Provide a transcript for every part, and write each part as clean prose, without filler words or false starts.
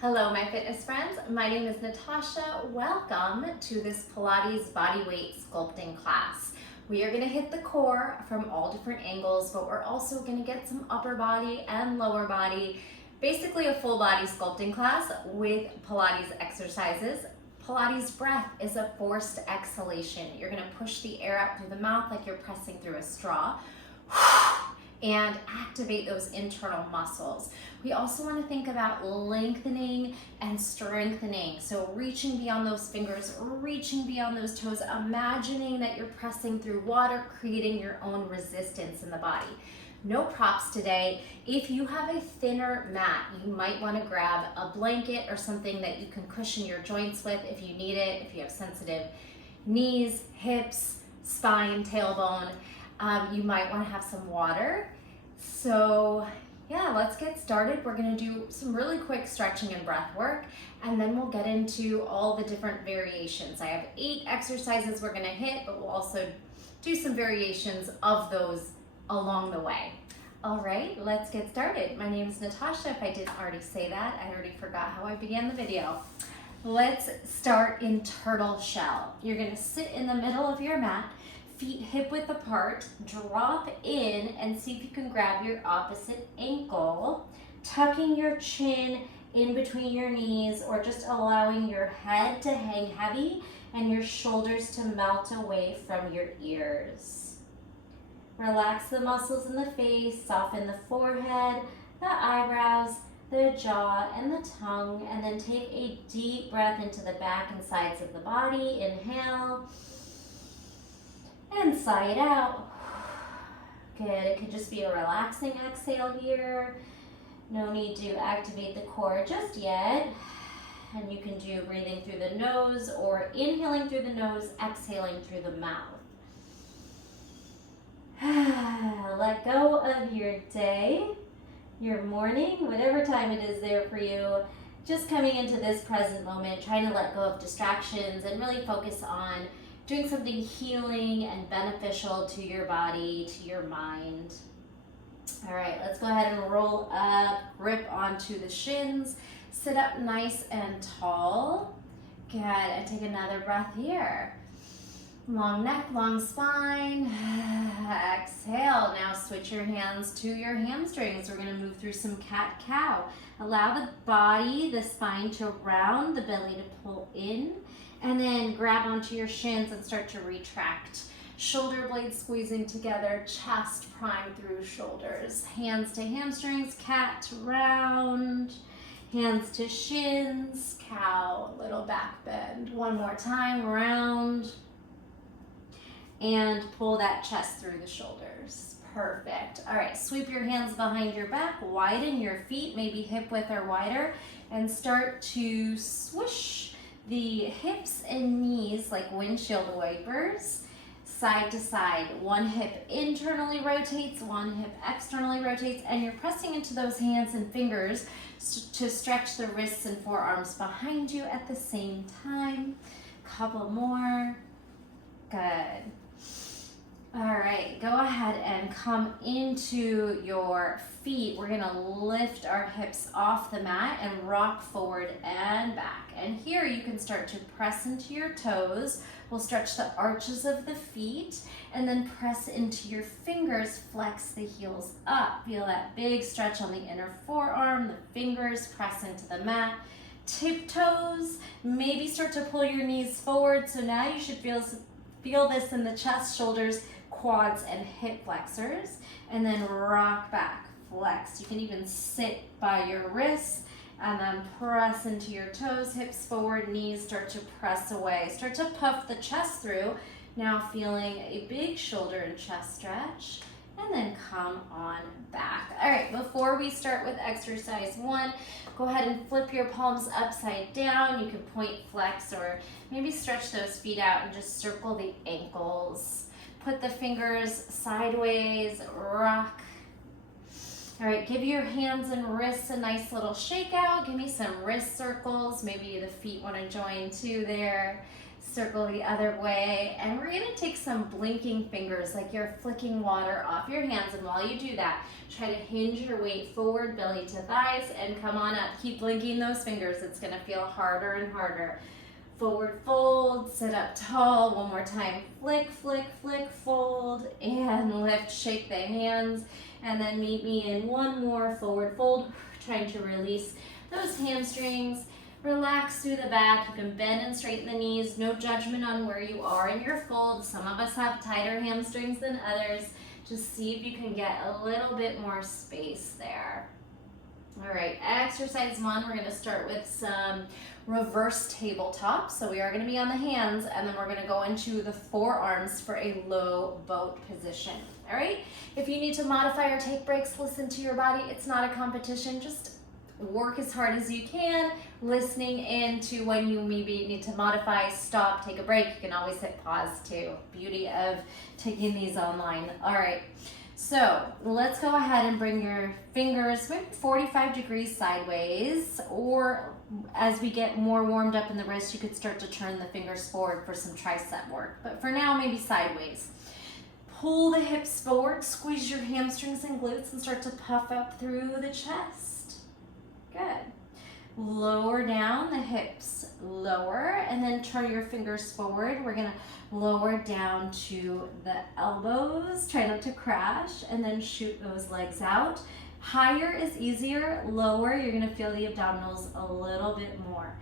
Hello, my fitness friends. My name is Natasha. Welcome to this Pilates bodyweight sculpting class. We are going to hit the core from all different angles, but we're also going to get some upper body and lower body, basically a full body sculpting class with Pilates exercises. Pilates breath is a forced exhalation. You're going to push the air out through the mouth like you're pressing through a straw and activate those internal muscles. We also want to think about lengthening and strengthening. So reaching beyond those fingers, reaching beyond those toes, imagining that you're pressing through water, creating your own resistance in the body. No props today. If you have a thinner mat, you might want to grab a blanket or something that you can cushion your joints with if you need it, if you have sensitive knees, hips, spine, tailbone. You might want to have some water. So yeah, let's get started. We're going to do some really quick stretching and breath work, and then we'll get into all the different variations. I have 8 exercises we're going to hit, but we'll also do some variations of those along the way. All right, let's get started. My name is Natasha. If I didn't already say that, I already forgot how I began the video. Let's start in turtle shell. You're going to sit in the middle of your mat, feet hip width apart, drop in and see if you can grab your opposite ankle, tucking your chin in between your knees or just allowing your head to hang heavy and your shoulders to melt away from your ears. Relax the muscles in the face, soften the forehead, the eyebrows, the jaw, and the tongue, and then take a deep breath into the back and sides of the body. Inhale. And sigh it out. Good, it could just be a relaxing exhale here. No need to activate the core just yet. And you can do breathing through the nose or inhaling through the nose, exhaling through the mouth. Let go of your day, your morning, whatever time it is there for you. Just coming into this present moment, trying to let go of distractions and really focus on doing something healing and beneficial to your body, to your mind. All right, let's go ahead and roll up, grip onto the shins, sit up nice and tall. Good, and take another breath here. Long neck, long spine. Exhale. Now switch your hands to your hamstrings. We're going to move through some cat-cow. Allow the body, the spine to round, the belly to pull in. And then grab onto your shins and start to retract. Shoulder blades squeezing together, chest prime through shoulders. Hands to hamstrings, cat to round. Hands to shins, cow, little back bend. One more time, round. And pull that chest through the shoulders. Perfect. All right, sweep your hands behind your back, widen your feet, maybe hip width or wider, and start to swoosh the hips and knees like windshield wipers, side to side. One hip internally rotates, one hip externally rotates, and you're pressing into those hands and fingers to stretch the wrists and forearms behind you at the same time. Couple more. Good. All right, go ahead and come into your feet. We're gonna lift our hips off the mat and rock forward and back. And here you can start to press into your toes. We'll stretch the arches of the feet and then press into your fingers, flex the heels up. Feel that big stretch on the inner forearm, the fingers press into the mat. Tiptoes, maybe start to pull your knees forward. So now you should feel this in the chest, shoulders, quads, and hip flexors, and then rock back, flex. You can even sit by your wrists and then press into your toes, hips forward, knees start to press away. Start to puff the chest through. Now feeling a big shoulder and chest stretch, and then come on back. All right, before we start with exercise 1, go ahead and flip your palms upside down. You can point, flex, or maybe stretch those feet out and just circle the ankles. Put the fingers sideways, rock. All right, give your hands and wrists a nice little shake out. Give me some wrist circles. Maybe the feet want to join too there. Circle the other way, and we're gonna take some blinking fingers like you're flicking water off your hands, and while you do that, try to hinge your weight forward, belly to thighs, and come on up. Keep blinking those fingers. It's gonna feel harder and harder. Forward fold, sit up tall. One more time. Flick, flick, flick, fold, and lift. Shake the hands, and then meet me in one more forward fold, trying to release those hamstrings. Relax through the back. You can bend and straighten the knees. No judgment on where you are in your fold. Some of us have tighter hamstrings than others. Just see if you can get a little bit more space there. All right, exercise one, we're gonna start with some reverse tabletop. So we are gonna be on the hands, and then we're gonna go into the forearms for a low boat position. All right, if you need to modify or take breaks, listen to your body. It's not a competition. Just work as hard as you can, listening into when you maybe need to modify, stop, take a break. You can always hit pause too. Beauty of taking these online. All right, so let's go ahead and bring your fingers maybe 45 degrees sideways, or as we get more warmed up in the wrist, you could start to turn the fingers forward for some tricep work. But for now, maybe sideways. Pull the hips forward, squeeze your hamstrings and glutes, and start to puff up through the chest. Good. Lower down the hips, lower, and then turn your fingers forward. We're gonna lower down to the elbows, try not to crash, and then shoot those legs out. Higher is easier, lower, you're gonna feel the abdominals a little bit more.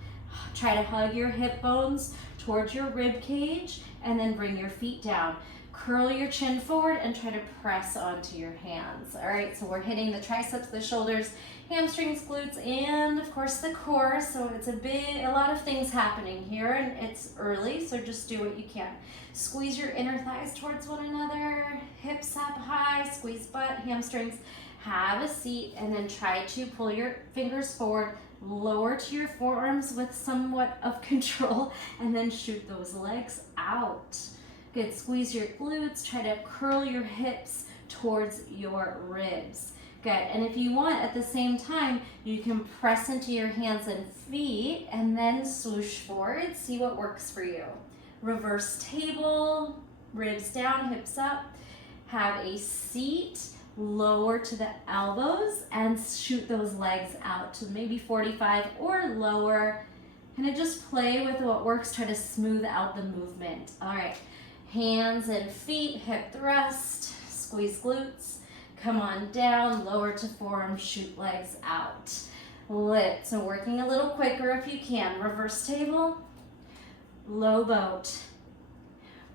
Try to hug your hip bones towards your rib cage, and then bring your feet down. Curl your chin forward and try to press onto your hands. All right, so we're hitting the triceps, the shoulders, hamstrings, glutes, and of course the core. So it's a lot of things happening here, and it's early, so just do what you can. Squeeze your inner thighs towards one another, hips up high, squeeze butt, hamstrings. Have a seat, and then try to pull your fingers forward, lower to your forearms with somewhat of control, and then shoot those legs out. Good, squeeze your glutes, try to curl your hips towards your ribs. Good, and if you want, at the same time, you can press into your hands and feet, and then swoosh forward. See what works for you. Reverse table, ribs down, hips up. Have a seat, lower to the elbows, and shoot those legs out to maybe 45 or lower. Kind of just play with what works, try to smooth out the movement. All right. Hands and feet, hip thrust, squeeze glutes, come on down, lower to forearm, shoot legs out. Lift, so working a little quicker if you can. Reverse table, low boat.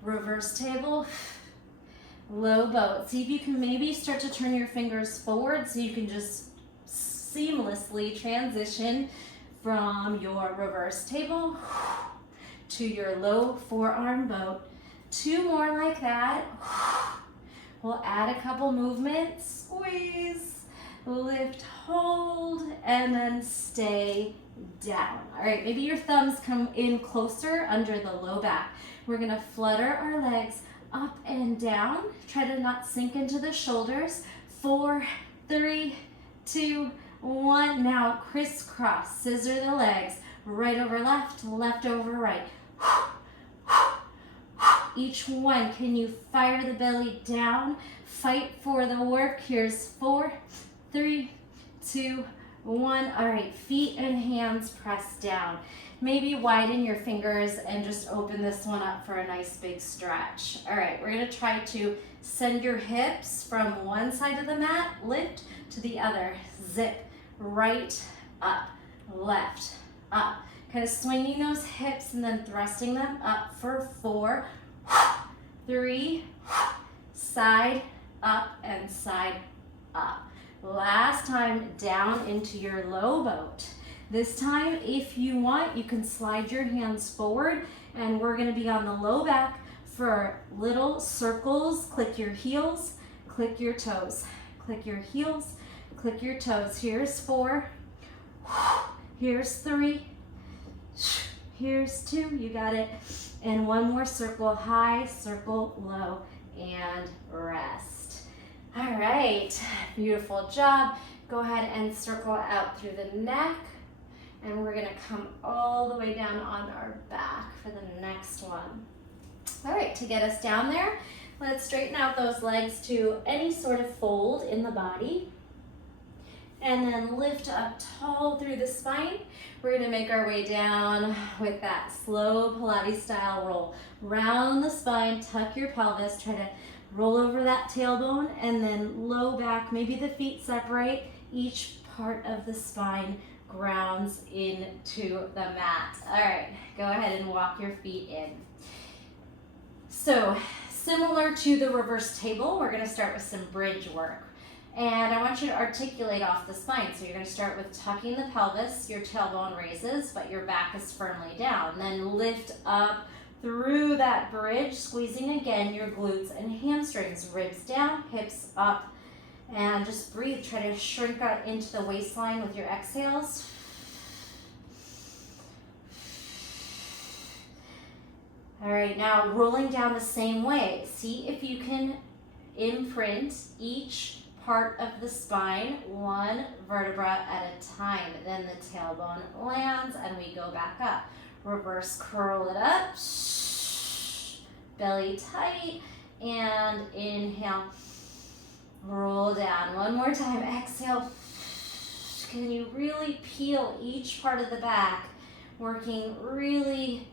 Reverse table, low boat. See if you can maybe start to turn your fingers forward so you can just seamlessly transition from your reverse table to your low forearm boat. 2 more like that. We'll add a couple movements. Squeeze, lift, hold, and then stay down. All right, maybe your thumbs come in closer under the low back. We're gonna flutter our legs up and down. Try to not sink into the shoulders. 4, 3, 2, 1. Now crisscross, scissor the legs. Right over left, left over right. Each one, can you fire the belly down? Fight for the work. Here's 4, 3, 2, 1. All right, feet and hands press down. Maybe widen your fingers and just open this one up for a nice big stretch. All right, we're gonna try to send your hips from one side of the mat, lift, to the other. Zip, right, up, left, up. Kind of swinging those hips and then thrusting them up for 4, 3, side, up, and side, up. Last time, down into your low boat. This time, if you want, you can slide your hands forward, and we're gonna be on the low back for little circles. Click your heels, click your toes. Click your heels, click your toes. Here's 4, here's 3, here's 2, you got it. And one more circle, high, circle, low, and rest. All right, beautiful job. Go ahead and circle out through the neck. And we're gonna come all the way down on our back for the next one. All right, to get us down there, let's straighten out those legs to any sort of fold in the body. And then lift up tall through the spine. We're gonna make our way down with that slow Pilates style roll. Round the spine, tuck your pelvis, try to roll over that tailbone, and then low back, maybe the feet separate. Each part of the spine grounds into the mat. All right, go ahead and walk your feet in. So similar to the reverse table, we're gonna start with some bridge work. And I want you to articulate off the spine. So you're gonna start with tucking the pelvis, your tailbone raises, but your back is firmly down. Then lift up through that bridge, squeezing again your glutes and hamstrings, ribs down, hips up, and just breathe. Try to shrink out into the waistline with your exhales. All right, now rolling down the same way. See if you can imprint each part of the spine, one vertebra at a time. Then the tailbone lands and we go back up. Reverse curl it up, belly tight, and inhale, roll down. One more time, exhale. Can you really peel each part of the back, working really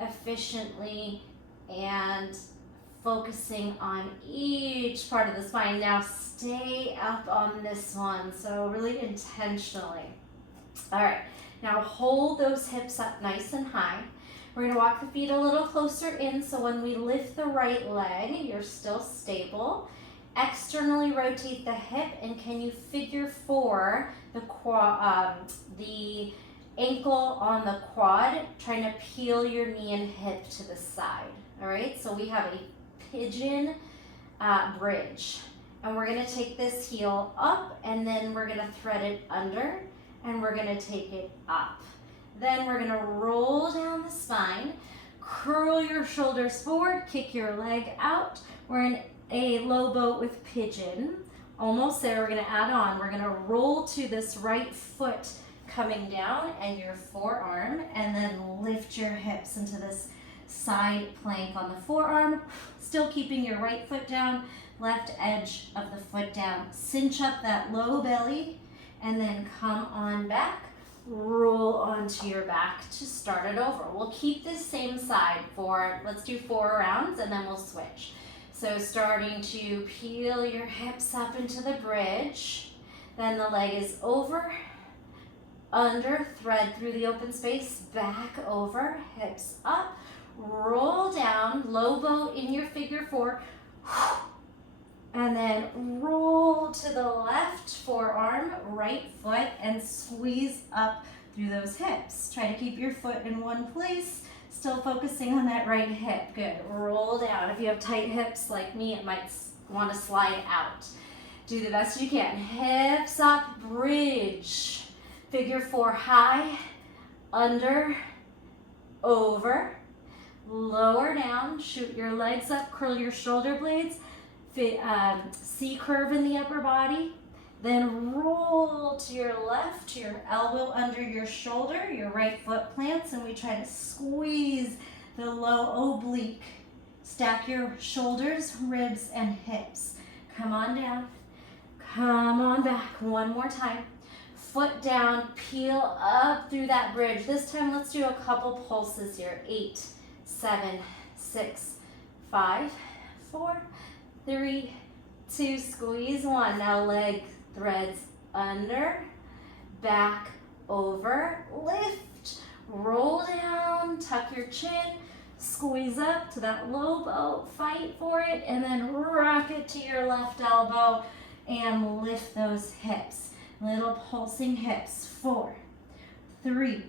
efficiently and focusing on each part of the spine. Now stay up on this one, so really intentionally. All right, now hold those hips up nice and high. We're gonna walk the feet a little closer in, so when we lift the right leg, you're still stable. Externally rotate the hip, and can you figure four the ankle on the quad, trying to peel your knee and hip to the side. All right, so we have a pigeon bridge, and we're gonna take this heel up, and then we're gonna thread it under, and we're gonna take it up. Then we're gonna roll down the spine, curl your shoulders forward, kick your leg out. We're in a low boat with pigeon. Almost there, we're gonna add on. We're gonna roll to this right foot coming down and your forearm, and then lift your hips into this side plank on the forearm, still keeping your right foot down, left edge of the foot down. Cinch up that low belly, and then come on back, roll onto your back to start it over. We'll keep this same side for, let's do 4 rounds, and then we'll switch. So starting to peel your hips up into the bridge, then the leg is over, under, thread through the open space, back over, hips up, roll down, low boat in your figure 4, and then roll to the left forearm, right foot, and squeeze up through those hips. Try to keep your foot in one place, still focusing on that right hip. Good, roll down. If you have tight hips like me, it might want to slide out. Do the best you can. Hips up, bridge. Figure 4 high, under, over, lower down, shoot your legs up, curl your shoulder blades, C curve in the upper body, then roll to your left, your elbow under your shoulder, your right foot plants, and we try to squeeze the low oblique. Stack your shoulders, ribs, and hips. Come on down, come on back, one more time. Foot down, peel up through that bridge. This time, let's do a couple pulses here. 8, 7, 6, 5, 4, 3, 2, squeeze 1. Now leg threads under, back, over, lift, roll down, tuck your chin, squeeze up to that low boat, fight for it, and then rock it to your left elbow and lift those hips. Little pulsing hips. 4, 3,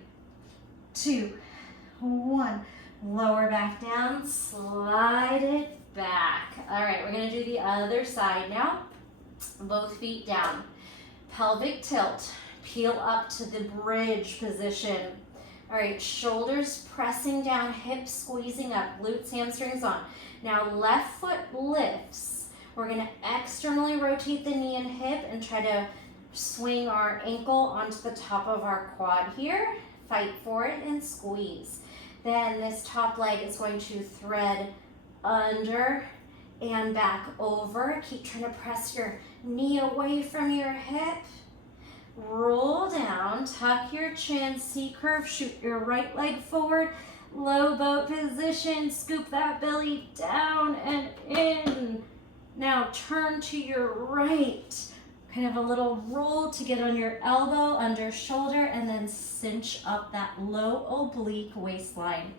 2, 1. Lower back down, slide it back. All right, we're gonna do the other side now. Both feet down. Pelvic tilt, peel up to the bridge position. All right, shoulders pressing down, hips squeezing up, glutes, hamstrings on. Now left foot lifts. We're gonna externally rotate the knee and hip and try to Swing our ankle onto the top of our quad here. Fight for it and squeeze. Then this top leg is going to thread under and back over. Keep trying to press your knee away from your hip. Roll down, tuck your chin, C-curve, shoot your right leg forward. Low boat position, scoop that belly down and in. Now turn to your right. Kind of a little roll to get on your elbow, under shoulder, and then cinch up that low oblique waistline.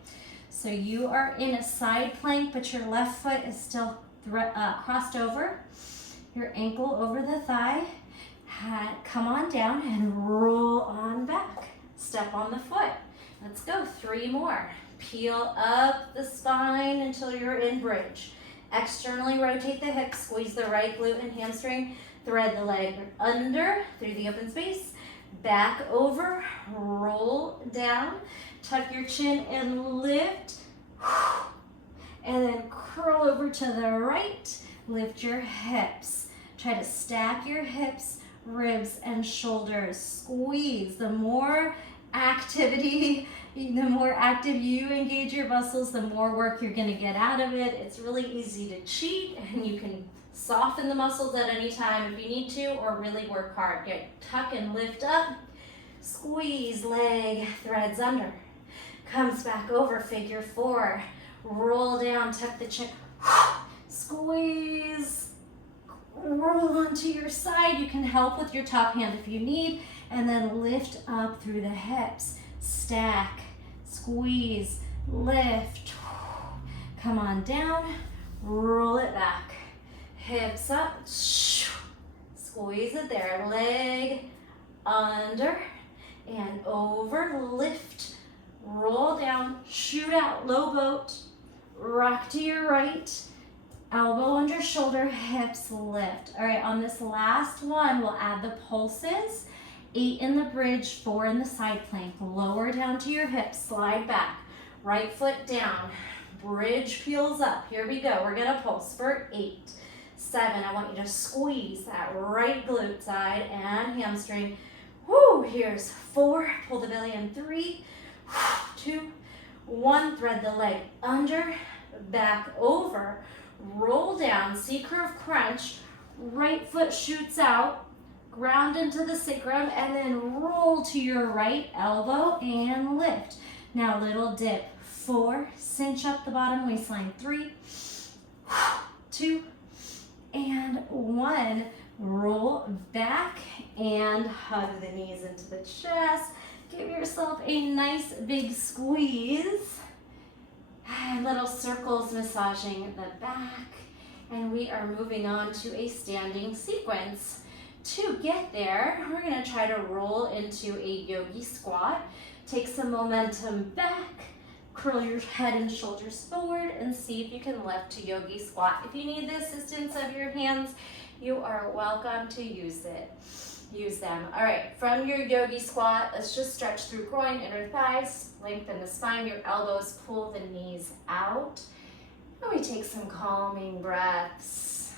So you are in a side plank, but your left foot is still crossed over. Your ankle over the thigh. Come on down and roll on back. Step on the foot. Let's go, 3 more. Peel up the spine until you're in bridge. Externally rotate the hips, squeeze the right glute and hamstring. Thread the leg under through the open space. Back over, roll down. Tuck your chin and lift. And then curl over to the right. Lift your hips. Try to stack your hips, ribs, and shoulders. Squeeze. The more activity, the more active you engage your muscles, the more work you're gonna get out of it. It's really easy to cheat, and you can soften the muscles at any time if you need to, or really work hard. Tuck and lift up. Squeeze, leg threads under. Comes back over, figure 4. Roll down, tuck the chin. Squeeze. Roll onto your side. You can help with your top hand if you need. And then lift up through the hips. Stack, squeeze, lift. Come on down. Roll it back. Hips up. Squeeze it there. Leg under and over. Lift. Roll down. Shoot out. Low boat. Rock to your right. Elbow under shoulder, hips lift. All right, on this last one, we'll add the pulses. 8 in the bridge, 4 in the side plank. Lower down to your hips, slide back. Right foot down, bridge peels up. Here we go, we're gonna pulse for 8, 7. I want you to squeeze that right glute side and hamstring. Woo, here's 4, pull the belly in. 3, 2, 1. Thread the leg under, back over. Roll down, C-curve crunch, right foot shoots out, ground into the sacrum, and then roll to your right elbow and lift. Now little dip, 4, cinch up the bottom waistline. 3, 2, and 1. Roll back and hug the knees into the chest. Give yourself a nice big squeeze. Little circles massaging the back, and we are moving on to a standing sequence. To get there, we're going to try to roll into a yogi squat. Take some momentum back, curl your head and shoulders forward, and see if you can lift to yogi squat. If you need the assistance of your hands, you are welcome to use them. All right, from your yogi squat, let's just stretch through groin, inner thighs, lengthen the spine, your elbows, pull the knees out. And we take some calming breaths.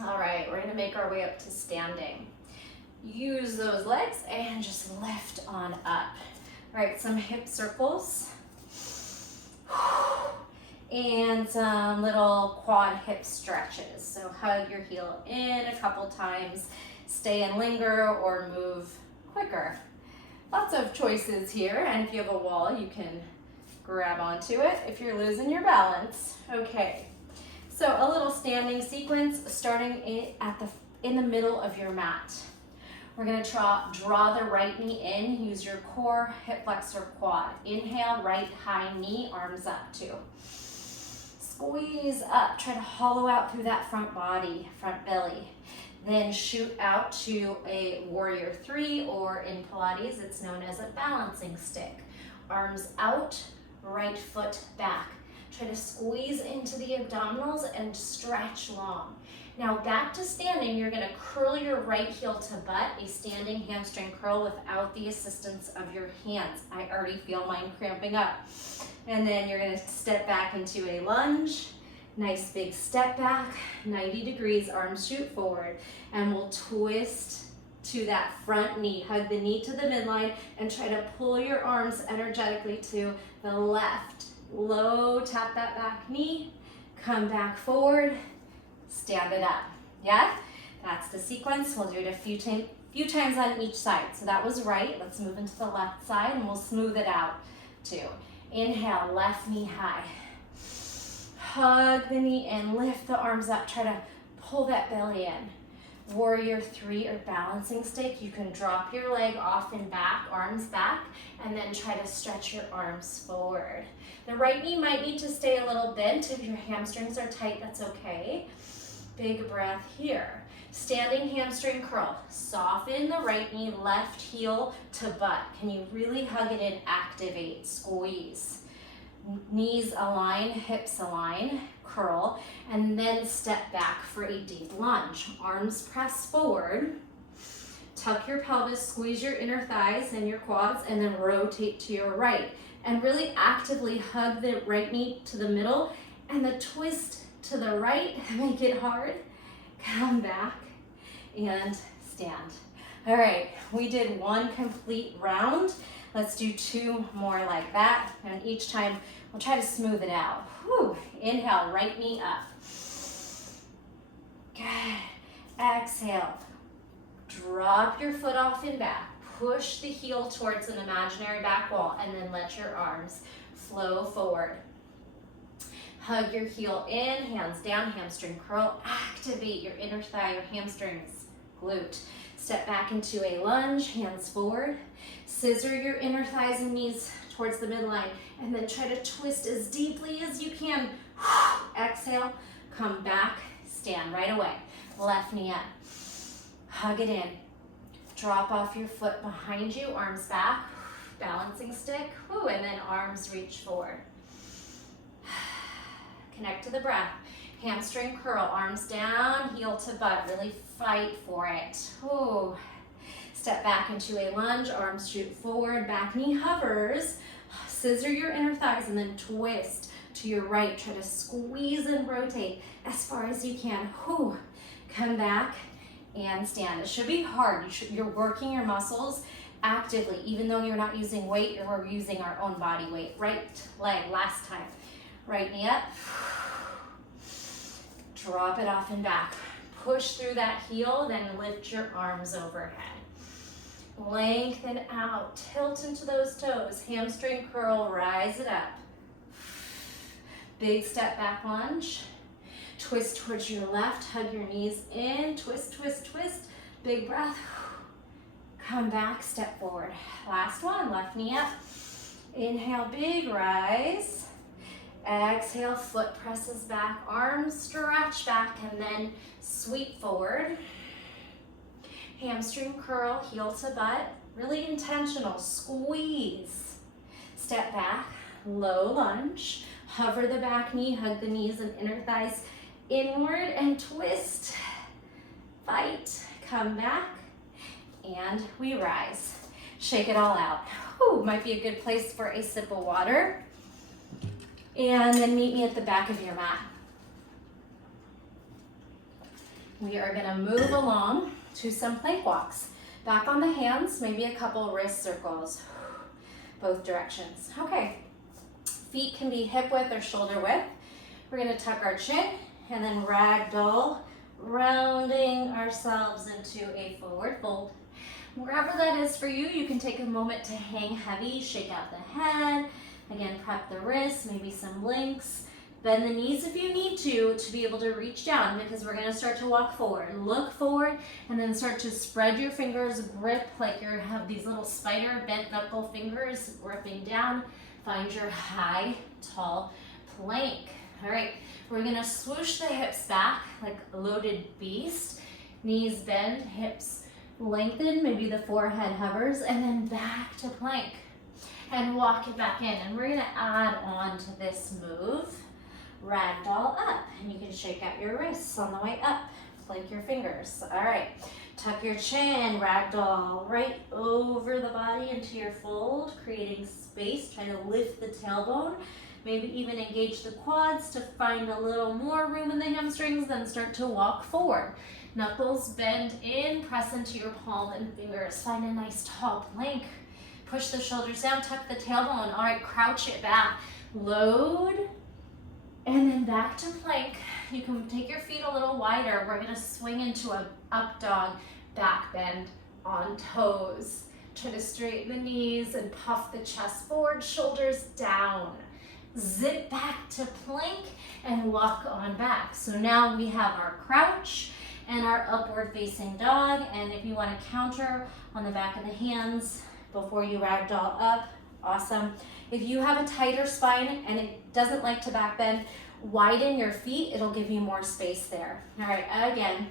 All right, we're gonna make our way up to standing. Use those legs and just lift on up. All right, some hip circles. And some little quad hip stretches. So hug your heel in a couple times. Stay and linger or move quicker. Lots of choices here, and if you have a wall, you can grab onto it if you're losing your balance. Okay, so a little standing sequence starting in the middle of your mat. We're gonna draw the right knee in, use your core, hip flexor, quad. Inhale, right high knee, arms up, 2. Squeeze up, try to hollow out through that front body, front belly. Then shoot out to a warrior 3, or in Pilates, it's known as a balancing stick. Arms out, right foot back. Try to squeeze into the abdominals and stretch long. Now back to standing, you're gonna curl your right heel to butt, a standing hamstring curl without the assistance of your hands. I already feel mine cramping up. And then you're gonna step back into a lunge. Nice big step back, 90 degrees, arms shoot forward, and we'll twist to that front knee. Hug the knee to the midline and try to pull your arms energetically to the left. Low, tap that back knee, come back forward, stand it up. Yeah? That's the sequence. We'll do it a few times on each side. So that was right. Let's move into the left side and we'll smooth it out too. Inhale, left knee high. Hug the knee and lift the arms up. Try to pull that belly in. Warrior 3 or balancing stick. You can drop your leg off and back, arms back, and then try to stretch your arms forward. The right knee might need to stay a little bent. If your hamstrings are tight, that's okay. Big breath here. Standing hamstring curl. Soften the right knee, left heel to butt. Can you really hug it in? Activate, squeeze. Knees align, hips align, curl, and then step back for a deep lunge. Arms press forward. Tuck your pelvis, squeeze your inner thighs and your quads, and then rotate to your right. And really actively hug the right knee to the middle and the twist to the right. Make it hard. Come back and stand. All right, we did one complete round. Let's do 2 more like that. And each time we'll try to smooth it out. Whew. Inhale, right knee up. Good. Exhale. Drop your foot off and back. Push the heel towards an imaginary back wall and then let your arms flow forward. Hug your heel in, hands down, hamstring curl. Activate your inner thigh, your hamstrings, glute. Step back into a lunge, hands forward. Scissor your inner thighs and knees towards the midline and then try to twist as deeply as you can. Exhale, come back, stand right away. Left knee up. Hug it in. Drop off your foot behind you, arms back, balancing stick, and then arms reach forward. Connect to the breath. Hamstring curl, arms down, heel to butt. Really fight for it. Step back into a lunge, arms shoot forward, back knee hovers. Scissor your inner thighs and then twist to your right. Try to squeeze and rotate as far as you can. Come back and stand. It should be hard. You're working your muscles actively. Even though you're not using weight, we're using our own body weight. Right leg, last time. Right knee up. Drop it off and back. Push through that heel, then lift your arms overhead. Lengthen out, tilt into those toes. Hamstring curl, rise it up. Big step back lunge. Twist towards your left, hug your knees in, twist, twist, twist. Big breath. Come back, step forward. Last one, left knee up. Inhale, big rise. Exhale, foot presses back, arms stretch back, and then sweep forward. Hamstring curl, heel to butt. Really intentional, squeeze. Step back, low lunge. Hover the back knee, hug the knees and inner thighs inward and twist. Fight, come back, and we rise. Shake it all out. Might be a good place for a sip of water. And then meet me at the back of your mat. We are gonna move along to some plank walks. Back on the hands, maybe a couple wrist circles, both directions. Okay, feet can be hip width or shoulder width. We're gonna tuck our chin and then ragdoll, rounding ourselves into a forward fold. Wherever that is for you, you can take a moment to hang heavy, shake out the head. Again, prep the wrists, maybe some links. Bend the knees if you need to be able to reach down, because we're gonna start to walk forward. Look forward and then start to spread your fingers, grip like you have these little spider bent knuckle fingers gripping down. Find your high, tall plank. All right, we're gonna swoosh the hips back like a loaded beast. Knees bend, hips lengthen, maybe the forehead hovers, and then back to plank. And walk it back in. And we're gonna add on to this move, ragdoll up. And you can shake out your wrists on the way up, flick your fingers. All right, tuck your chin, ragdoll right over the body into your fold, creating space. Try to lift the tailbone Maybe even engage the quads to find a little more room in the hamstrings, then start to walk forward. Knuckles bend in, press into your palm and fingers. Find a nice tall plank. Push the shoulders down, tuck the tailbone. All right, crouch it back. Load, and then back to plank. You can take your feet a little wider. We're gonna swing into an up dog, back bend on toes. Try to straighten the knees and puff the chest forward, shoulders down. Zip back to plank and walk on back. So now we have our crouch and our upward facing dog. And if you want to counter on the back of the hands before you ragdoll up, awesome. If you have a tighter spine and it doesn't like to back bend, widen your feet. It'll give you more space there. All right, again,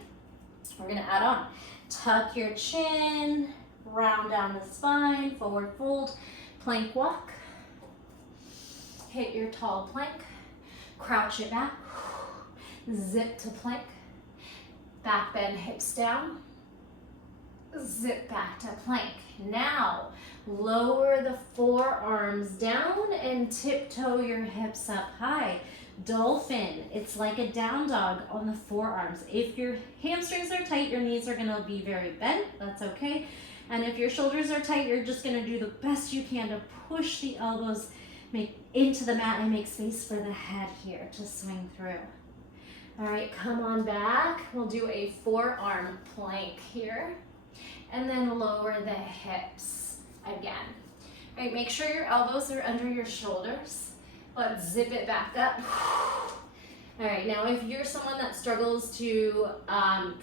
we're gonna add on. Tuck your chin, round down the spine, forward fold, plank walk. Hit your tall plank, crouch it back, zip to plank, back bend hips down, zip back to plank. Now, lower the forearms down and tiptoe your hips up high. Dolphin, it's like a down dog on the forearms. If your hamstrings are tight, your knees are gonna be very bent, that's okay. And if your shoulders are tight, you're just gonna do the best you can to push the elbows into the mat and make space for the head here to swing through. All right, come on back. We'll do a forearm plank here. And then lower the hips again. All right, make sure your elbows are under your shoulders. Let's zip it back up. All right, now if you're someone that struggles to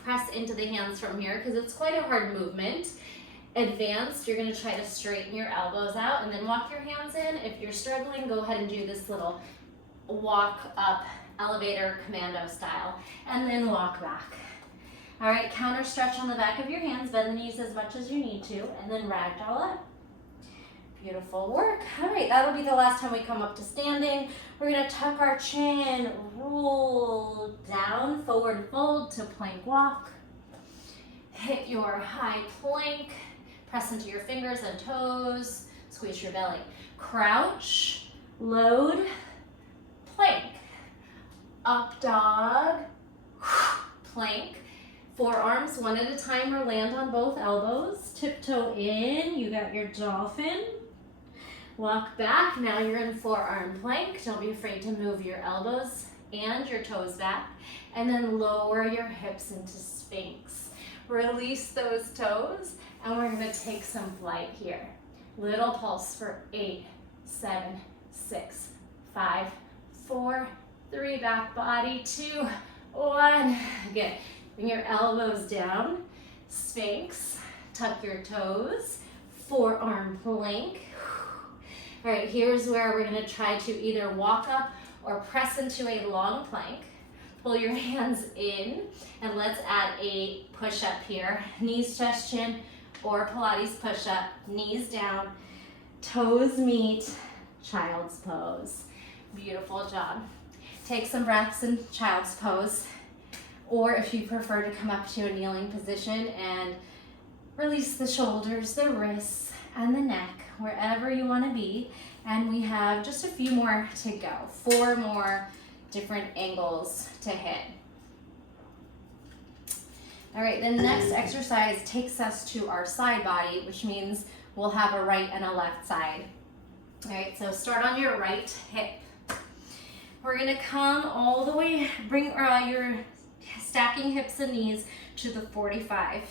press into the hands from here, because it's quite a hard movement, advanced, you're gonna try to straighten your elbows out and then walk your hands in. If you're struggling, go ahead and do this little walk up, elevator commando style, and then walk back. All right, counter stretch on the back of your hands, bend the knees as much as you need to, and then ragdoll up. Beautiful work. All right, that'll be the last time we come up to standing. We're gonna tuck our chin, roll down, forward fold to plank walk. Hit your high plank, press into your fingers and toes, squeeze your belly. Crouch, load, plank. Up dog, plank. Forearms one at a time or land on both elbows. Tiptoe in, you got your dolphin. Walk back, now you're in forearm plank. Don't be afraid to move your elbows and your toes back. And then lower your hips into Sphinx. Release those toes, and we're gonna take some flight here. Little pulse for 8, 7, 6, 5, 4, 3, back body, 2, 1. Good. Bring your elbows down, Sphinx, tuck your toes, forearm plank. All right, here's where we're gonna try to either walk up or press into a long plank. Pull your hands in, and let's add a push-up here. Knees, chest, chin, or Pilates push-up. Knees down, toes meet, child's pose. Beautiful job. Take some breaths in child's pose, or if you prefer to come up to a kneeling position and release the shoulders, the wrists, and the neck, wherever you want to be. And we have just a few more to go. 4 more different angles to hit. All right, the next exercise takes us to our side body, which means we'll have a right and a left side. All right, so start on your right hip. We're gonna come all the way, bring your stacking hips and knees to the 45.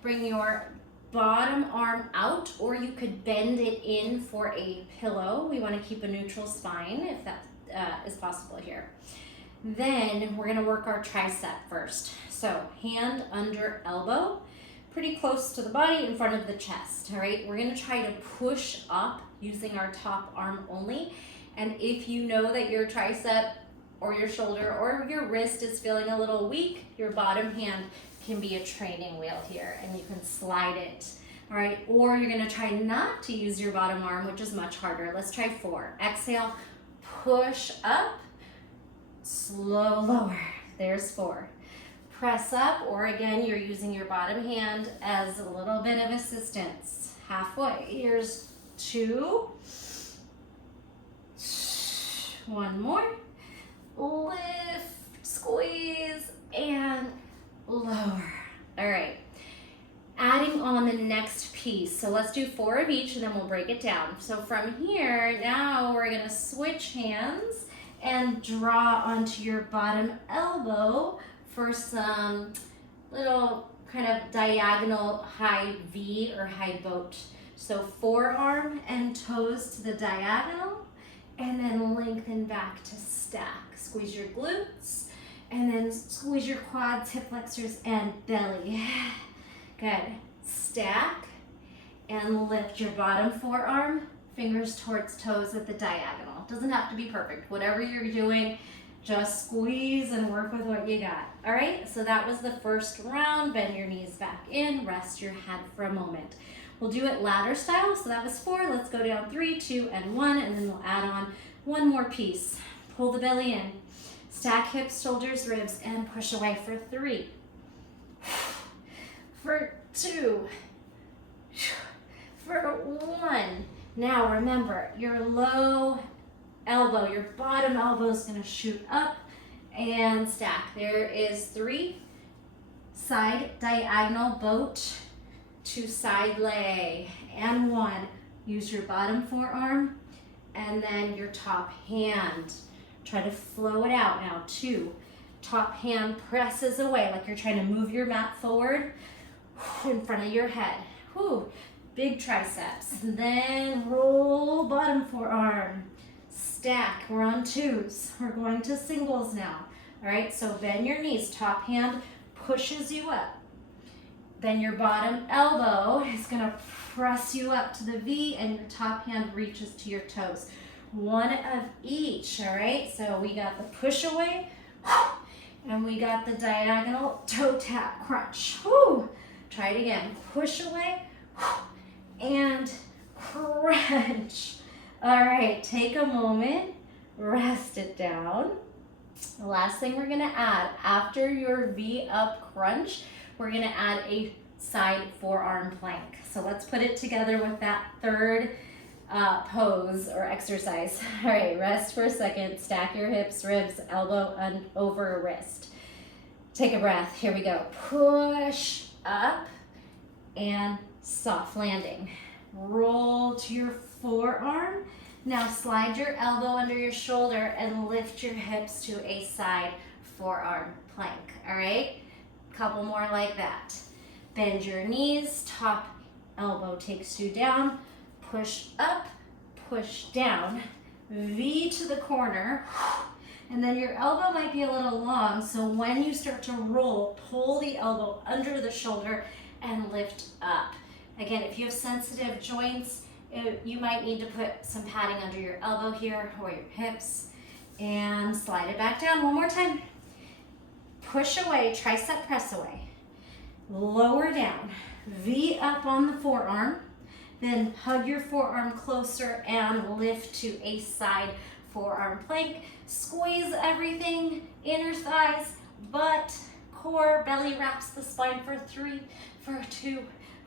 Bring your bottom arm out, or you could bend it in for a pillow. We want to keep a neutral spine if that is possible here. Then we're going to work our tricep first. So hand under elbow, pretty close to the body, in front of the chest. All right, we're going to try to push up using our top arm only. And if you know that your tricep or your shoulder or your wrist is feeling a little weak, your bottom hand can be a training wheel here, and you can slide it. All right, or you're gonna try not to use your bottom arm, which is much harder. Let's try 4. Exhale, push up, slow lower. There's 4. Press up, or again, you're using your bottom hand as a little bit of assistance. Halfway, here's 2. One more. Lift, squeeze, and lower. All right. Adding on the next piece. So let's do 4 of each and then we'll break it down. So from here, now we're gonna switch hands and draw onto your bottom elbow for some little kind of diagonal high V or high boat. So forearm and toes to the diagonal, and then lengthen back to stack. Squeeze your glutes, and then squeeze your quads, hip flexors, and belly. Good. Stack, and lift your bottom forearm, fingers towards toes at the diagonal. Doesn't have to be perfect. Whatever you're doing, just squeeze and work with what you got. All right, so that was the first round. Bend your knees back in, rest your head for a moment. We'll do it ladder style, so that was 4. Let's go down 3, 2, and 1, and then we'll add on one more piece. Pull the belly in, stack hips, shoulders, ribs, and push away for 3, for 2, for 1. Now remember, your low elbow, your bottom elbow is gonna shoot up and stack. There is 3, side diagonal boat to side lay, and 1. Use your bottom forearm and then your top hand. Try to flow it out now. 2, top hand presses away like you're trying to move your mat forward in front of your head. Whew. Big triceps. Then roll bottom forearm. Stack. We're on 2s. We're going to singles now. All right, so bend your knees. Top hand pushes you up. Then your bottom elbow is gonna press you up to the V, and your top hand reaches to your toes. 1 of each, all right? So we got the push away, and we got the diagonal toe tap crunch. Whew. Try it again. Push away, and crunch. All right, take a moment, rest it down. The last thing we're gonna add, after your V up crunch, we're gonna add a side forearm plank. So let's put it together with that third pose or exercise. All right, rest for a second, stack your hips, ribs, elbow over wrist. Take a breath, here we go. Push up and soft landing. Roll to your forearm. Now slide your elbow under your shoulder and lift your hips to a side forearm plank, all right? Couple more like that. Bend your knees, top elbow takes you down, push up, push down, V to the corner, and then your elbow might be a little long, so when you start to roll, pull the elbow under the shoulder and lift up. Again, if you have sensitive joints, you might need to put some padding under your elbow here or your hips, and slide it back down one more time. Push away, tricep press away. Lower down, V up on the forearm, then hug your forearm closer and lift to a side forearm plank. Squeeze everything, inner thighs, butt, core, belly wraps the spine for 3, for 2,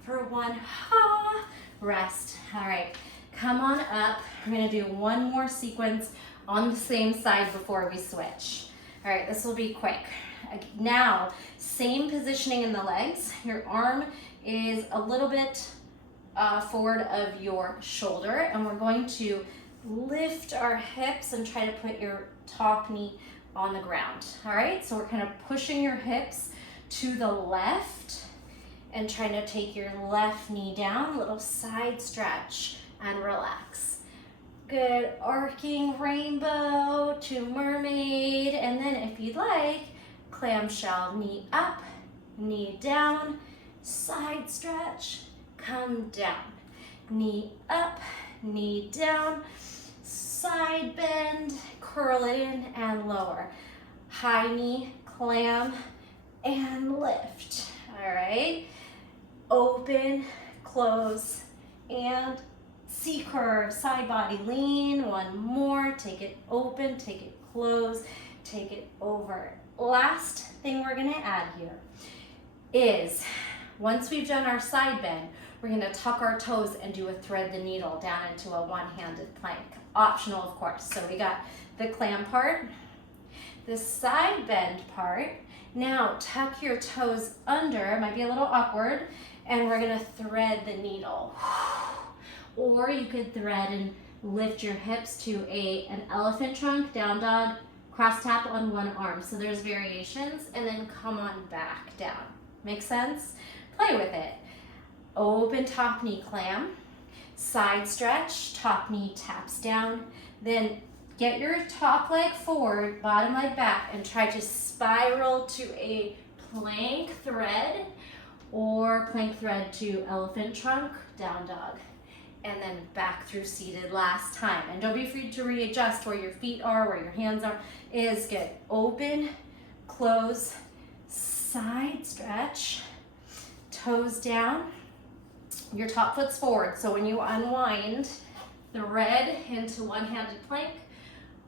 for 1. Ha! Rest. All right, come on up. We're gonna do one more sequence on the same side before we switch. All right, this will be quick. Now, same positioning in the legs. Your arm is a little bit forward of your shoulder, and we're going to lift our hips and try to put your top knee on the ground. All right, so we're kind of pushing your hips to the left and trying to take your left knee down, little side stretch and relax. Good, arcing rainbow to mermaid, and then if you'd like, clamshell, knee up, knee down, side stretch, come down. Knee up, knee down, side bend, curl it in and lower. High knee, clam, and lift. All right, open, close, and C-curve, side body lean. One more, take it open, take it close, take it over. Last thing we're gonna add here is Once we've done our side bend, we're gonna tuck our toes and do a thread the needle down into a one-handed plank. Optional, of course. So we got the clam part, the side bend part. Now tuck your toes under, it might be a little awkward, and we're gonna thread the needle. Or you could thread and lift your hips to an elephant trunk, down dog, cross tap on one arm. So there's variations, and then come on back down. Make sense? Play with it. Open top knee clam, side stretch, top knee taps down, then get your top leg forward, bottom leg back, and try to spiral to a plank thread or plank thread to elephant trunk, down dog, and then back through seated last time. And don't be afraid to readjust where your feet are, where your hands are. Is get open, close, side stretch, toes down, your top foot's forward. So when you unwind, thread into one-handed plank,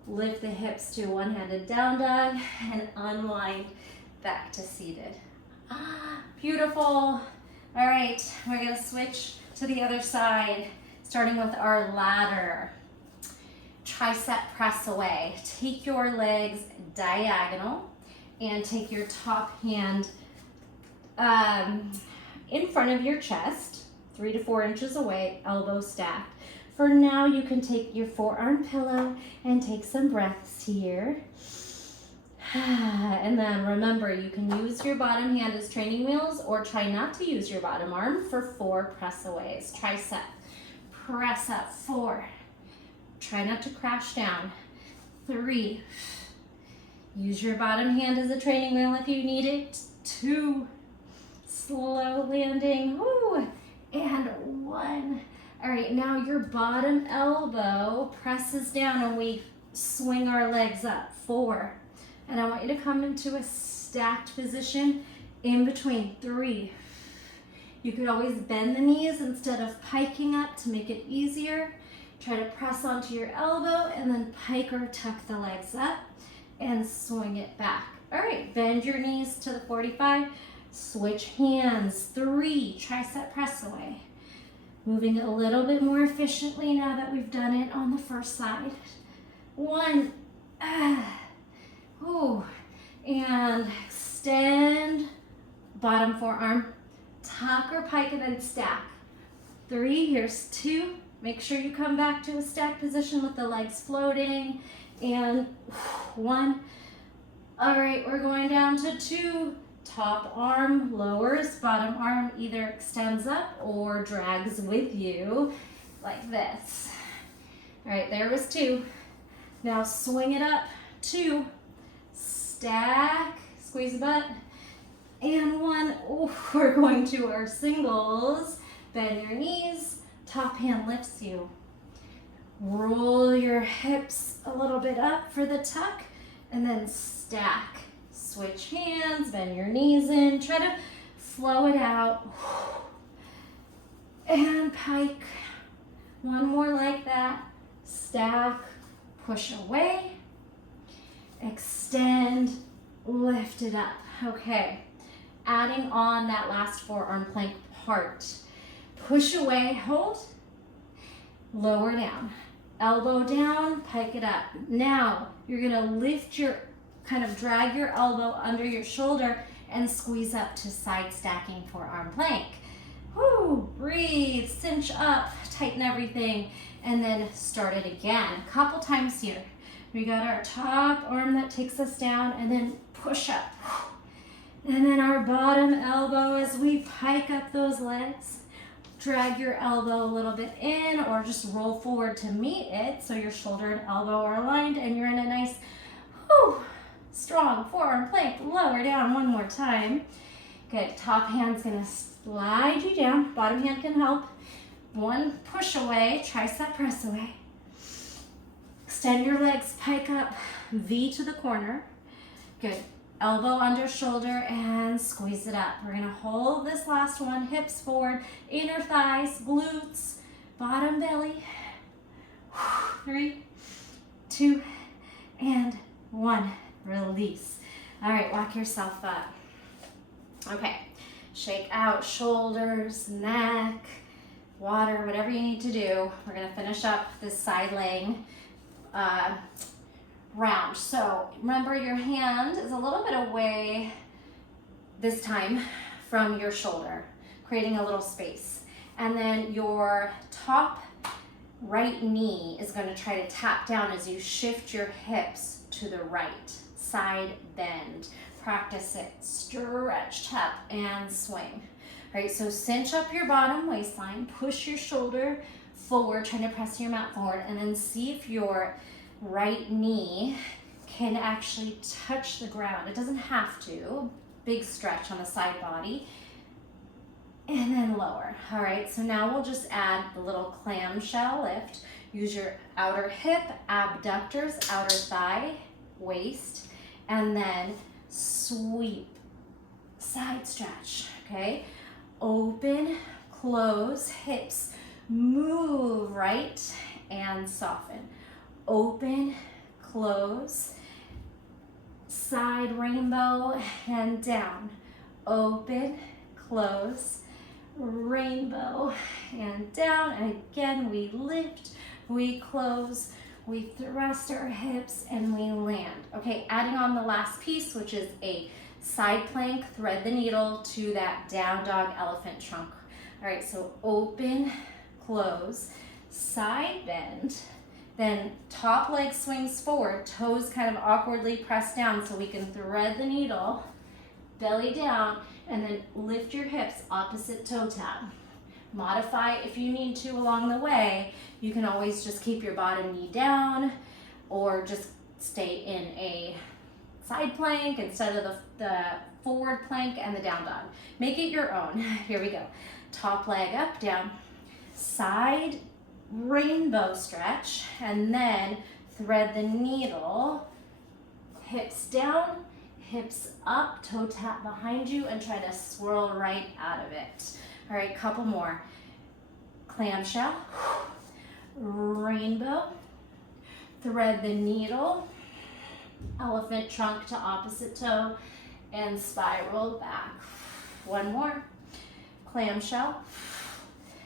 lift the hips to one-handed down dog, and unwind back to seated. Beautiful. All right, we're gonna switch to the other side, starting with our ladder. Tricep press away. Take your legs diagonal and take your top hand in front of your chest, 3 to 4 inches away, elbow stacked. For now, you can take your forearm pillow and take some breaths here. And then remember, you can use your bottom hand as training wheels or try not to use your bottom arm for 4 press aways. Tricep, press up, 4. Try not to crash down. 3. Use your bottom hand as a training wheel if you need it. 2. Slow landing. Woo. And 1. All right, now your bottom elbow presses down and we swing our legs up. 4. And I want you to come into a stacked position in between. 3. You could always bend the knees instead of piking up to make it easier. Try to press onto your elbow and then pike or tuck the legs up and swing it back. All right, bend your knees to the 45. Switch hands. 3, tricep press away. Moving a little bit more efficiently now that we've done it on the first side. 1. And extend bottom forearm. Tuck or pike and then stack. 3, here's 2. Make sure you come back to a stacked position with the legs floating. And 1. All right, we're going down to 2. Top arm lowers, bottom arm either extends up or drags with you like this. All right, there was 2. Now swing it up. 2. Stack, squeeze the butt. And 1. We're going to our singles. Bend your knees. Top hand lifts you. Roll your hips a little bit up for the tuck and then stack. Switch hands, bend your knees in. Try to flow it out. And pike. 1 more like that. Stack, push away. Extend, lift it up. Okay, adding on that last forearm plank part. Push away, hold, lower down, elbow down, pike it up. Now you're gonna lift your, kind of drag your elbow under your shoulder and squeeze up to side stacking forearm plank. Whoo, breathe, cinch up, tighten everything, and then start it again. A couple times here. We got our top arm that takes us down and then push up. And then our bottom elbow as we pike up those legs. Drag your elbow a little bit in or just roll forward to meet it so your shoulder and elbow are aligned and you're in a nice, strong forearm plank. Lower down 1 more time. Good, top hand's gonna slide you down. Bottom hand can help. 1 push away, tricep press away. Extend your legs, pike up, V to the corner. Good. Elbow under shoulder and squeeze it up. We're gonna hold this last one, hips forward, inner thighs, glutes, bottom belly. 3, 2, and 1. Release. All right, walk yourself up. Okay, Shake out shoulders, neck, water, whatever you need to do. We're gonna finish up this side laying round. So remember, your hand is a little bit away this time from your shoulder, creating a little space. And then your top right knee is going to try to tap down as you shift your hips to the right. Side bend. Practice it. Stretch, tap, and swing. All right, so cinch up your bottom waistline, push your shoulder forward, trying to press your mat forward, and then see if your right knee can actually touch the ground. It doesn't have to. Big stretch on the side body. And then lower. All right, so now we'll just add the little clamshell lift. Use your outer hip, abductors, outer thigh, waist, and then sweep, side stretch, okay? Open, close, hips, move right, and soften. Open, close, side rainbow, and down. Open, close, rainbow, and down. And again, we lift, we close, we thrust our hips, and we land. Okay, adding on the last piece, which is a side plank, thread the needle to that down dog elephant trunk. All right, so open, close, side bend, then top leg swings forward, toes kind of awkwardly pressed down so we can thread the needle, belly down, and then lift your hips, opposite toe tap. Modify if you need to along the way. You can always just keep your bottom knee down or just stay in a side plank instead of the forward plank and the down dog. Make it your own. Here we go. Top leg up, down, side rainbow stretch, and then thread the needle, hips down, hips up, toe tap behind you, and try to swirl right out of it. All right, couple more. Clamshell, rainbow, thread the needle, elephant trunk to opposite toe, and spiral back. One more. Clamshell,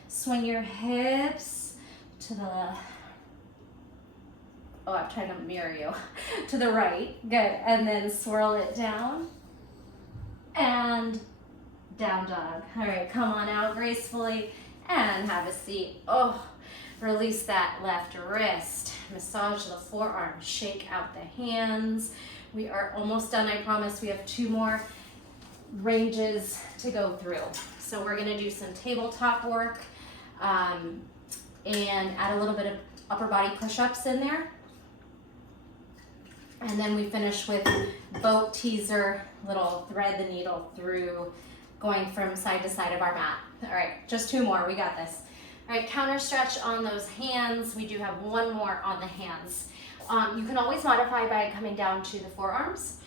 swing your hips to the, oh, I'm trying to mirror you, to the right, good, and then swirl it down, and down dog. All right, come on out gracefully, and have a seat. Oh, release that left wrist, massage the forearm, shake out the hands. We are almost done, I promise. We have 2 more ranges to go through. So we're gonna do some tabletop work, and add a little bit of upper body push-ups in there. And then we finish with boat teaser, little thread the needle through, going from side to side of our mat. All right, just 2 more, we got this. All right, counter stretch on those hands. We do have 1 more on the hands. You can always modify by coming down to the forearms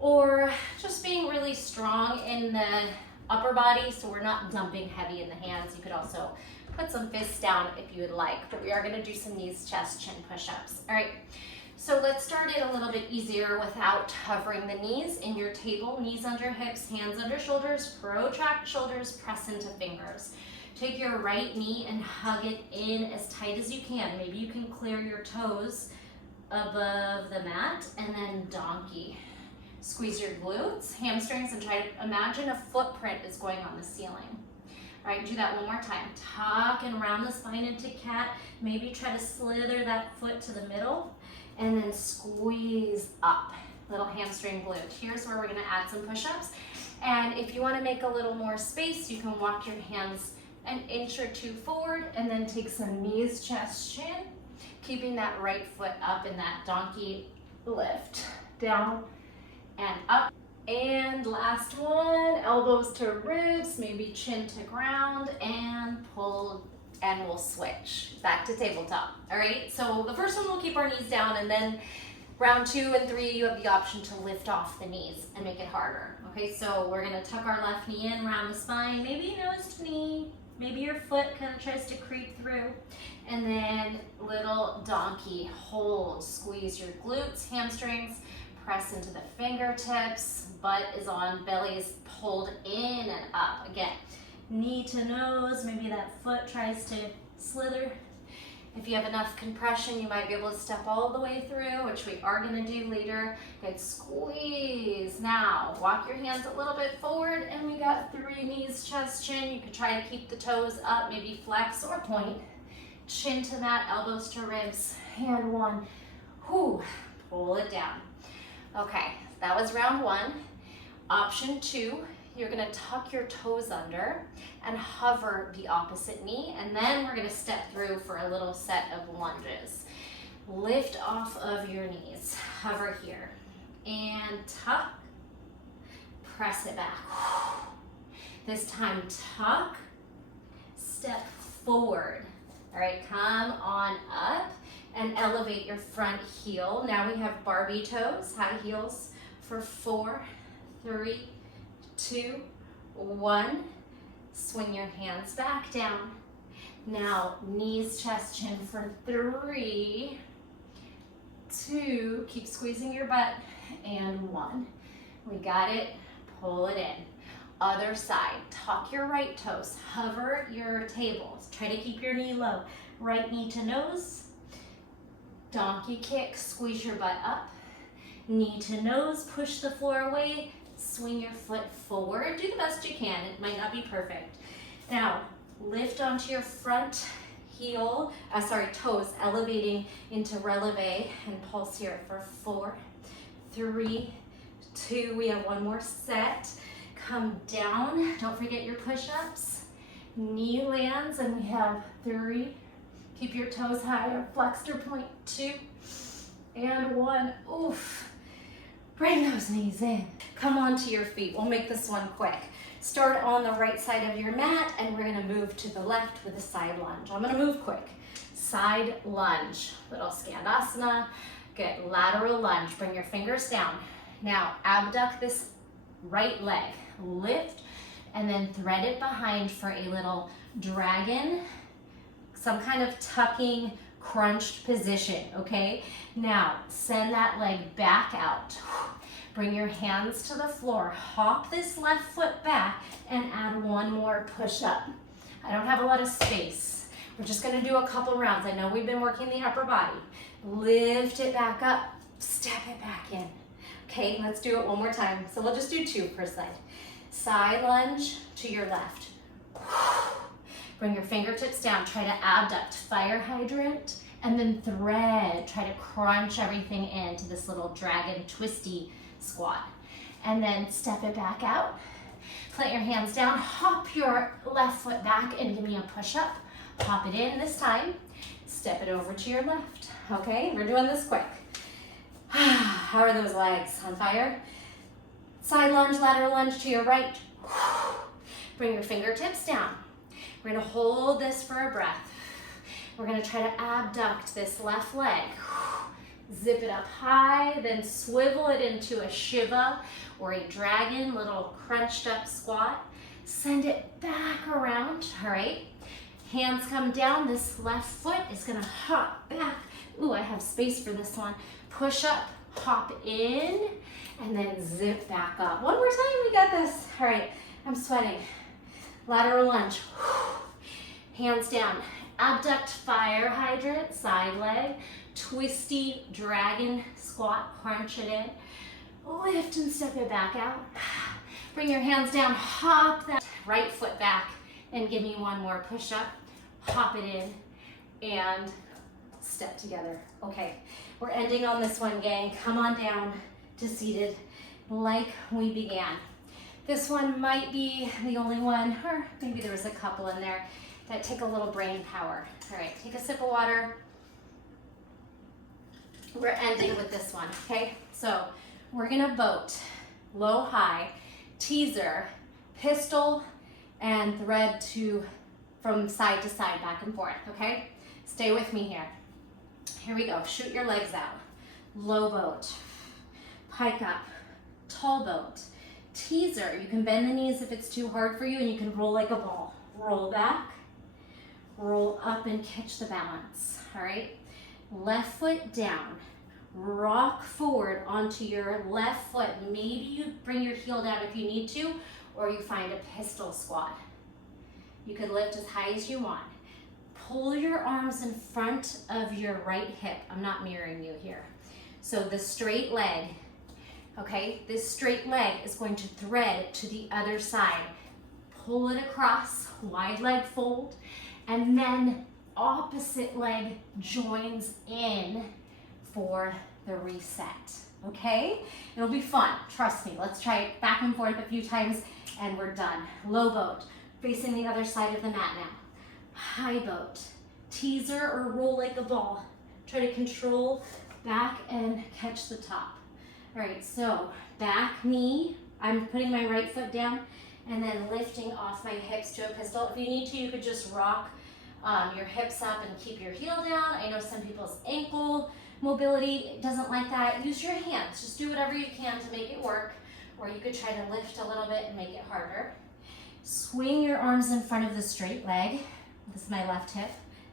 or just being really strong in the upper body so we're not dumping heavy in the hands. You could also put some fists down if you would like, but we are gonna do some knees, chest, chin push-ups. All right, so let's start it a little bit easier without hovering the knees. In your table, knees under hips, hands under shoulders, protract shoulders, press into fingers. Take your right knee and hug it in as tight as you can. Maybe you can clear your toes above the mat, and then donkey. Squeeze your glutes, hamstrings, and try to imagine a footprint is going on the ceiling. All right, do that one more time. Tuck and round the spine into cat. Maybe try to slither that foot to the middle, and then squeeze up. Little hamstring glute. Here's where we're gonna add some push-ups. And if you wanna make a little more space, you can walk your hands an inch or 2 forward, and then take some knees, chest, chin, keeping that right foot up in that donkey lift. Down and up. And last one, elbows to ribs, maybe chin to ground, and pull, and we'll switch back to tabletop. All right, so the first one we'll keep our knees down, and then round 2 and 3, you have the option to lift off the knees and make it harder. Okay, so we're gonna tuck our left knee in, round the spine, maybe nose to knee, maybe your foot kind of tries to creep through, and then little donkey, hold, squeeze your glutes, hamstrings, press into the fingertips, butt is on, belly is pulled in and up. Again, knee to nose, maybe that foot tries to slither. If you have enough compression, you might be able to step all the way through, which we are gonna do later. Good squeeze. Now, walk your hands a little bit forward, and we got 3 knees, chest, chin. You can try to keep the toes up, maybe flex or point. Chin to mat, elbows to ribs, and 1. Whew, pull it down. Okay, that was round 1. Option 2, you're gonna tuck your toes under and hover the opposite knee, and then we're gonna step through for a little set of lunges. Lift off of your knees, hover here, and tuck, press it back. This time tuck, step forward. All right, come on up and elevate your front heel. Now we have Barbie toes, high heels for 4, 3, 2, 1. Swing your hands back down. Now knees, chest, chin for 3, 2, keep squeezing your butt, and 1. We got it, pull it in. Other side, tuck your right toes, hover your tables, try to keep your knee low. Right knee to nose, donkey kick, squeeze your butt up. Knee to nose, push the floor away, swing your foot forward. Do the best you can, it might not be perfect. Now, lift onto your front heel, toes, elevating into releve, and pulse here for 4, 3, 2, we have 1 more set. Come down, don't forget your push-ups. Knee lands, and we have 3. Keep your toes higher, flex or point, 2, and 1. Oof. Bring those knees in. Come onto your feet. We'll make this one quick. Start on the right side of your mat, and we're gonna move to the left with a side lunge. I'm gonna move quick. Side lunge, little Skandasana. Good, lateral lunge. Bring your fingers down. Now, abduct this right leg. Lift, and then thread it behind for a little dragon, some kind of tucking, crunched position, okay? Now, send that leg back out. Bring your hands to the floor. Hop this left foot back and add 1 more push-up. I don't have a lot of space. We're just gonna do a couple rounds. I know we've been working the upper body. Lift it back up, step it back in. Okay, let's do it one more time. So we'll just do 2 per side. Side lunge to your left. Bring your fingertips down. Try to abduct, fire hydrant, and then thread. Try to crunch everything into this little dragon twisty squat. And then step it back out. Plant your hands down. Hop your left foot back and give me a push-up. Hop it in this time. Step it over to your left. Okay, we're doing this quick. How are those legs? On fire? Side lunge, lateral lunge to your right. Bring your fingertips down. We're gonna hold this for a breath. We're gonna try to abduct this left leg. Zip it up high, then swivel it into a Shiva or a dragon, little crunched up squat. Send it back around, all right? Hands come down, this left foot is gonna hop back. Ooh, I have space for this one. Push up, hop in, and then zip back up. One more time, we got this. All right, I'm sweating. Lateral lunge. Hands down. Abduct, fire hydrant, side leg. Twisty dragon squat, crunch it in. Lift and step it back out. Bring your hands down, hop that right foot back, and give me 1 more push up. Hop it in, and step together. Okay, we're ending on this one, gang. Come on down to seated like we began. This one might be the only one, or maybe there was a couple in there that take a little brain power. All right, take a sip of water. We're ending with this one, okay? So we're gonna boat, low, high, teaser, pistol, and thread from side to side, back and forth, okay? Stay with me here. Here we go, shoot your legs out. Low boat, pike up, tall boat, teaser. You can bend the knees if it's too hard for you, and you can roll like a ball. Roll back, roll up and catch the balance, all right? Left foot down, rock forward onto your left foot. Maybe you bring your heel down if you need to, or you find a pistol squat. You can lift as high as you want. Pull your arms in front of your right hip. I'm not mirroring you here. So the straight leg, okay? This straight leg is going to thread to the other side. Pull it across, wide leg fold, and then opposite leg joins in for the reset, okay? It'll be fun, trust me. Let's try it back and forth a few times and we're done. Low boat, facing the other side of the mat now. High boat, teaser or roll like a ball. Try to control back and catch the top. All right, so back knee, I'm putting my right foot down and then lifting off my hips to a pistol. If you need to, you could just rock your hips up and keep your heel down. I know some people's ankle mobility doesn't like that. Use your hands, just do whatever you can to make it work, or you could try to lift a little bit and make it harder. Swing your arms in front of the straight leg. This is my left hip.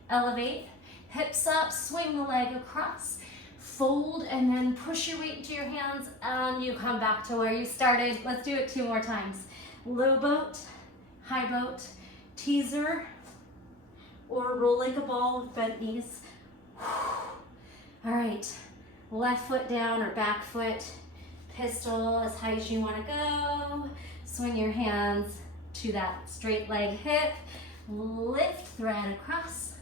Elevate, hips up, swing the leg across, fold, and then push your weight into your hands, and you come back to where you started. Let's do it 2 more times. Low boat, high boat, teaser, or roll like a ball with bent knees. All right, left foot down or back foot, pistol as high as you want to go. Swing your hands to that straight leg hip. Lift, thread across,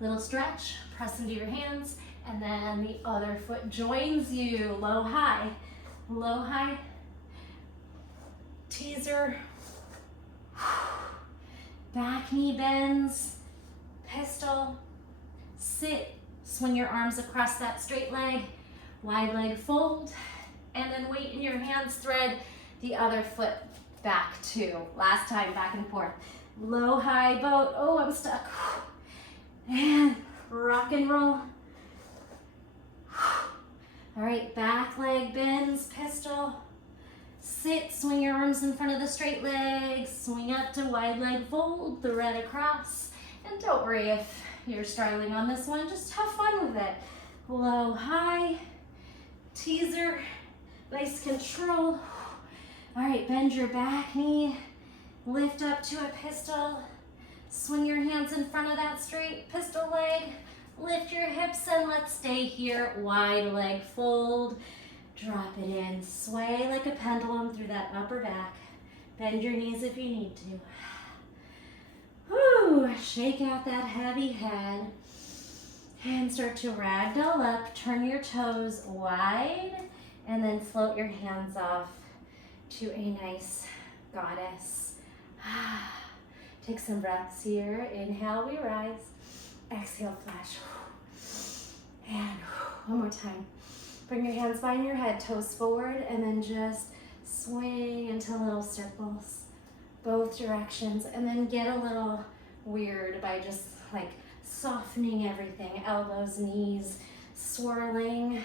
little stretch, press into your hands, and then the other foot joins you. Low, high, teaser, back knee bends, pistol, sit, swing your arms across that straight leg, wide leg fold, and then weight in your hands, thread the other foot back too. Last time, back and forth. Low, high boat. Oh, I'm stuck. And rock and roll. All right, back leg bends, pistol. Sit, swing your arms in front of the straight leg. Swing up to wide leg fold, thread across. And don't worry if you're struggling on this one, just have fun with it. Low, high, teaser, nice control. All right, bend your back knee. Lift up to a pistol, swing your hands in front of that straight pistol leg, lift your hips and let's stay here. Wide leg fold, drop it in, sway like a pendulum through that upper back. Bend your knees if you need to. Whew, shake out that heavy head and start to ragdoll up. Turn your toes wide and then float your hands off to a nice goddess. Take some breaths here. Inhale, we rise. Exhale, flash. And one more time. Bring your hands behind your head, toes forward, and then just swing into little circles, both directions, and then get a little weird by just like softening everything. Elbows, knees, swirling.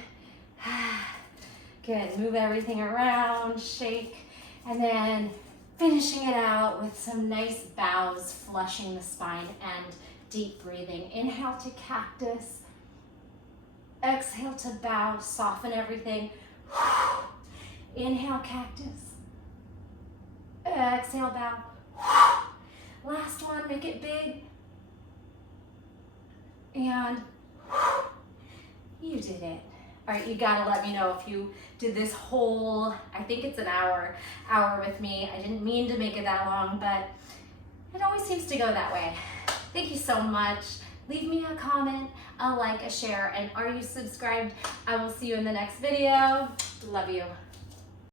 Good, move everything around, shake, and then finishing it out with some nice bows, flushing the spine and deep breathing. Inhale to cactus. Exhale to bow, soften everything. Inhale, cactus. Exhale, bow. Last one, make it big. And you did it. All right, you gotta let me know if you did this whole, I think it's an hour with me. I didn't mean to make it that long, but it always seems to go that way. Thank you so much. Leave me a comment, a like, a share, and are you subscribed? I will see you in the next video. Love you.